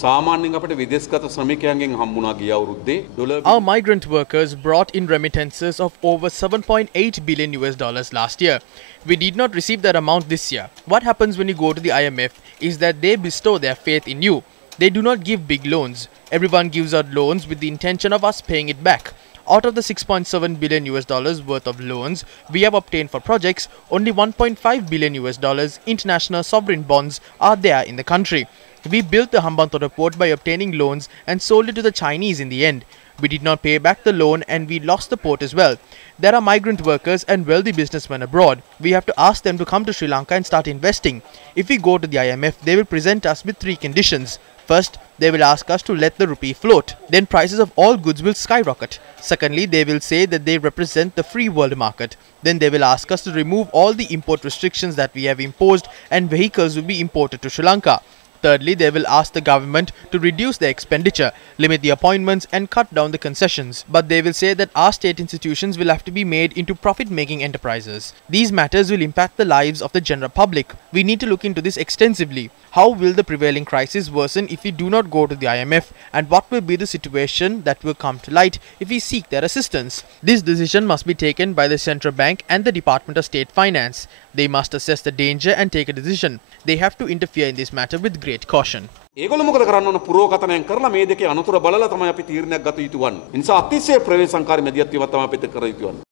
සාමාන්‍යයෙන් අපිට විදේශගත ශ්‍රමිකයන්ගෙන් හම්බුණා ගිය අවුරුද්දේ $. Our migrant workers brought in remittances of over 7.8 billion US dollars last year. We did not receive that amount this year. What happens when you go to the IMF is that they bestow their faith in you. They do not give big loans. Everyone gives out loans with the intention of us paying it back. Out of the 6.7 billion US dollars worth of loans we have obtained for projects, only 1.5 billion US dollars international sovereign bonds are there in the country. We built the Hambantota port by obtaining loans and sold it to the Chinese in the end. We did not pay back the loan and we lost the port as well. There are migrant workers and wealthy businessmen abroad. We have to ask them to come to Sri Lanka and start investing. If we go to the IMF, they will present us with 3 conditions. First, they will ask us to let the rupee float. Then prices of all goods will skyrocket. Secondly, they will say that they represent the free world market. Then they will ask us to remove all the import restrictions that we have imposed and vehicles will be imported to Sri Lanka. Thirdly, they will ask the government to reduce their expenditure, limit the appointments and cut down the concessions. But they will say that our state institutions will have to be made into profit-making enterprises. These matters will impact the lives of the general public. We need to look into this extensively. How will the prevailing crisis worsen if we do not go to the IMF, and what will be the situation that will come to light if we seek their assistance? This decision must be taken by the Central Bank and the Department of State Finance. They must assess the danger and take a decision. They have to interfere in this matter with great caution. ඒගොල්ලෝ මොකද කරන්න ඕන පුරෝකතනයන් කරලා මේ දෙකේ අනතුර බලලා තමයි අපි තීරණයක් ගත යුතු වන්නේ. ඒ නිසා අතිශය ප්‍රවේශංකාරී මැදිහත් වීමක් තමයි අපිට කර යුතු වන්නේ.